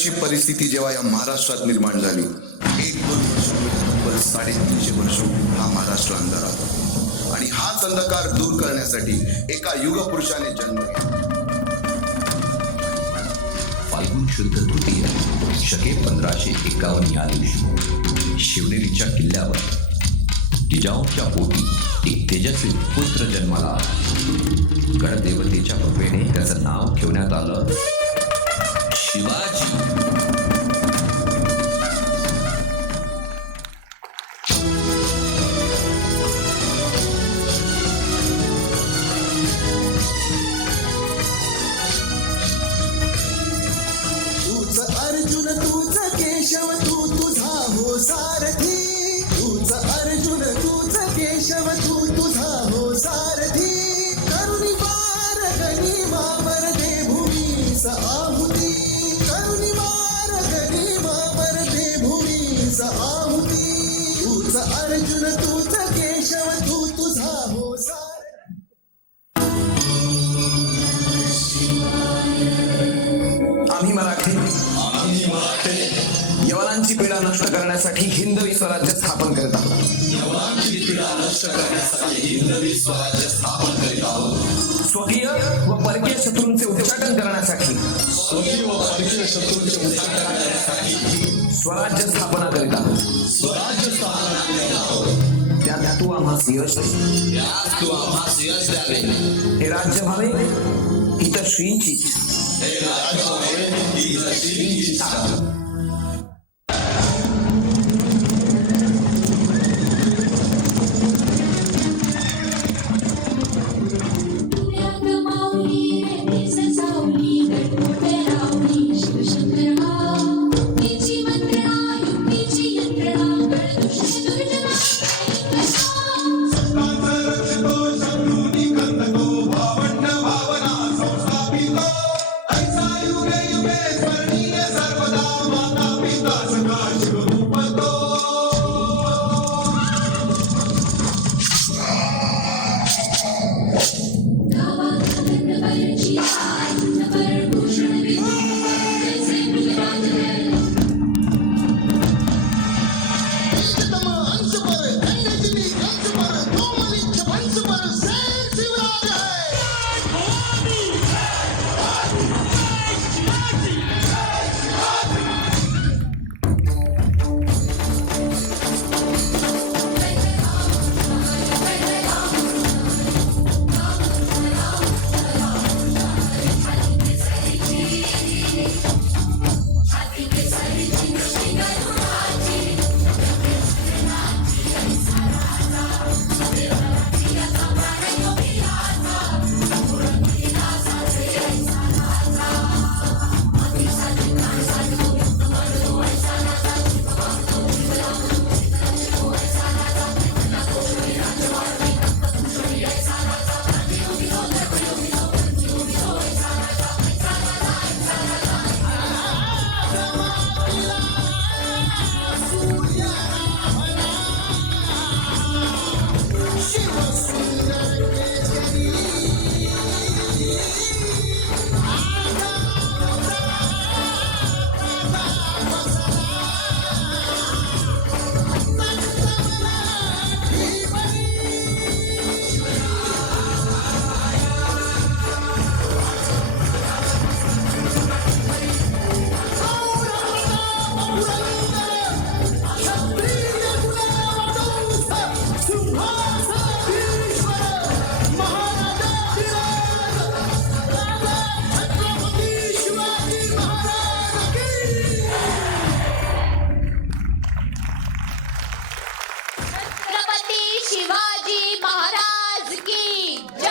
अशी परिस्थिती जेव्हा या महाराष्ट्रात निर्माण झाली, 1-2 वर्ष 350 वर्ष हा महाराष्ट्र अंधारात, आणि हाच अंधकार दूर करण्यासाठी एका युगपुरुषाने जन्म घेतला. फाल्गुन शुद्ध तृतीय शके 1551 या दिवशी शिवनेरीच्या किल्ल्यावर जिजाऊच्या पोटी एक तेजस्वी पुत्र जन्माला आला. गणदेवतेच्या कृपेने त्याचं नाव ठेवण्यात आलं शिवाजी. तूच अर्जुन तूच केशव तू तुझा हो सारथी. तूच अर्जुन तूच केशव तू तुझा हो सारथी. करुणी मार गणी मावर दे भूमीस आहुती. करुणी मार गणी मावर दे भूमीस आहुती. तूच अर्जुन तूच केशव तू तुझा हो सारथी. आम्ही मराठी यवनांची पीडा नष्ट करण्यासाठी हिंदवी स्वराज्य स्थापन करीत आहोत. स्वकीय व परकीय शत्रूंचे उच्चाटन करण्यासाठी स्वराज्य स्थापना करीत आहोत. त्यात तू आम्हास यश दे. हे राज्य व्हावे इतर श्रींची छत्रपती शिवाजी महाराज की जय.